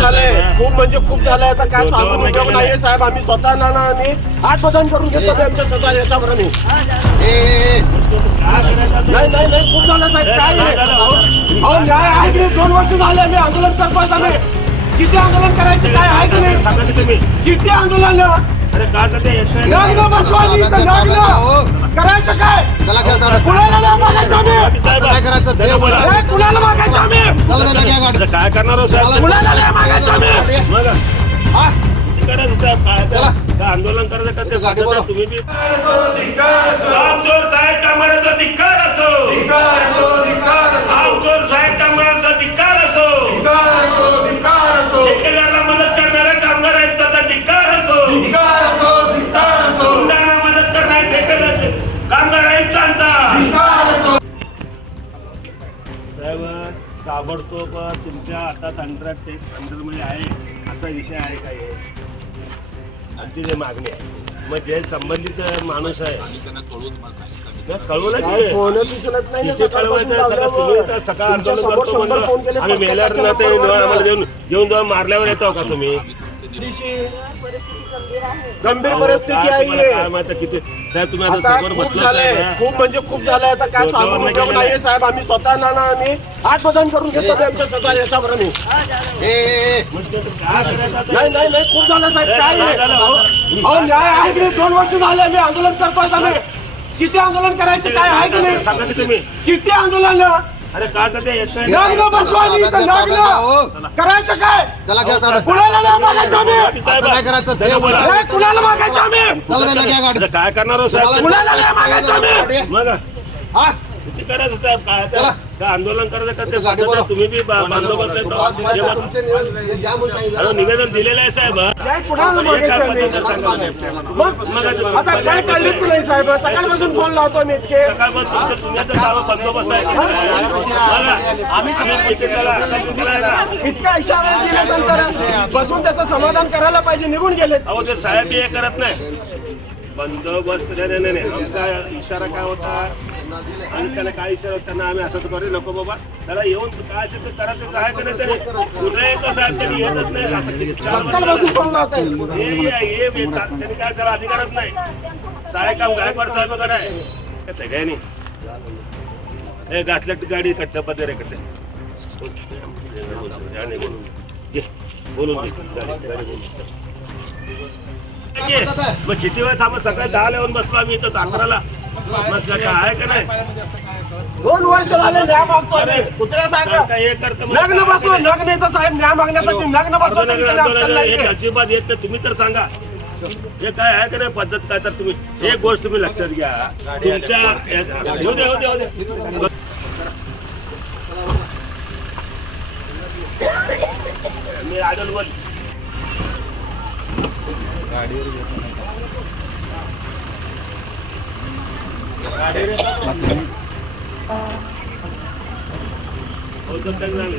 झालंय. खूप म्हणजे खूप झालंय. आता काय सांगू? उपयोग नाहीये साहेब आम्ही स्वतः ना ना आणि आठवण करून घेतो आमच्या स्वतः याच्यावर. नाही नाही नाही खूप झालं साहेब. काय? अहो न्याय आहे की नाही? दोन वर्ष झाले आम्ही आंदोलन करतोय आम्ही. किती आंदोलन करायचं? काय आहे की नाही? किती आंदोलन? लग्न बसलो आम्ही इथं करायचं काय. कुणाला नाही मागायचं आम्ही. काय करायचं ते बोला. हे कुणाला मागायचं काय करणार हो साहेब? मग हा? करायचं साहेब काय चला. काय आंदोलन करायचं का? ते. तुम्ही बी. साहेब ताबडतोब तुमच्या हातात अंडर अंडरमध्ये आहे असा विषय आहे काय आमची जे मागणी आहे. मग जे संबंधित माणूस आहे. कळवलं नाही कळवायचं सकाळ आंदोलन करतो. आम्ही मेल्यावर ना त्याच्या ते नंबरवर आम्हाला घेऊन घेऊन जाऊन मारल्यावर येतो का तुम्ही? गंभीर परिस्थिती आहे. माहिती किती? साहेब तुम्ही आता आता समोर खूप बसला झालंय. खूप म्हणजे खूप झालंय. आता काय डोक्यावर सांगू? नाही उपयोग नाहीये आहे. साहेब. आम्ही स्वतः ना ना आणि आठवण करून घेतो ते आमच्या स्वतः याच्यावर आम्ही आता? नाही नाही नाही. खूप झालं साहेब. काय आहे? हो? अहो न्याय आहे की नाही? दोन वर्ष झाले आम्ही आंदोलन करतोय आम्ही. किती आंदोलन करायचं काय आहे की सांगा नाही की तुम्ही. किती आंदोलन? अरे काय तर ते बसलो आम्ही इथं करायचं काय चला घ्या. कुणाला नाही मागायचं आम्ही असं काय करायचं ते बोला. हे कुणाला मागायचं आम्ही चला ना, घ्या गाडी. आता काय करणार हो साहेब कुणाला नाही मागायचं आम्ही मग हा? किती करायचं साहेब काय? चला. आंदोलन करायचं का ते पद्धत. तुम्ही बी निवेदन हे दिलेलं आहे साहेब. साहेब? सकाळपासून फोन लावतो मी इतके. सकाळपासून तुमचं पुण्याचं गाव बंदोबस्त आहे? आम्ही. इतका इशारा दिल्यानंतर बसून त्याचं समाधान करायला पाहिजे निघून गेलेत. अहो ते साहेब हे करत नाही. बंदोबस्त नाही नाही नाही. आमचा इशारा काय होता? आणि त्याला काय इशारा त्यांना आम्ही असं करू. नको बाबा. त्याला येऊन काय असेल ते करा ते काय नाही त्याने कुठे येतो त्यांनी येतच नाही. त्यांनी काय त्याला अधिकारच नाही. साहेब काम गायकवाड साहेबाकडे आहे. काय नाही हे घातल्या गाडी कट्ट्या पदरे कट्टे. घे बोलून बोलून. मग किती वेळ थांबा सकाळी दहाला येऊन बसलो आम्ही इथं अकराला. मग काय का नाही? दोन वर्ष झाले न्याय मागतोय. अरे, मी. कुत्र्या हे मग लग्न बसलो? लग्न येतं साहेब न्याय मागण्यासाठी लग्न बसलो अजिबात येत नाही तुम्ही तर सांगा. हे काय आहे का नाही पद्धत काय तर तुम्ही? एक गोष्ट तुम्ही लक्षात घ्या. तुमच्या या- येऊ द्या येऊ द्या येऊ द्या मी आडल बोल हो, तर त्यांनी झाले.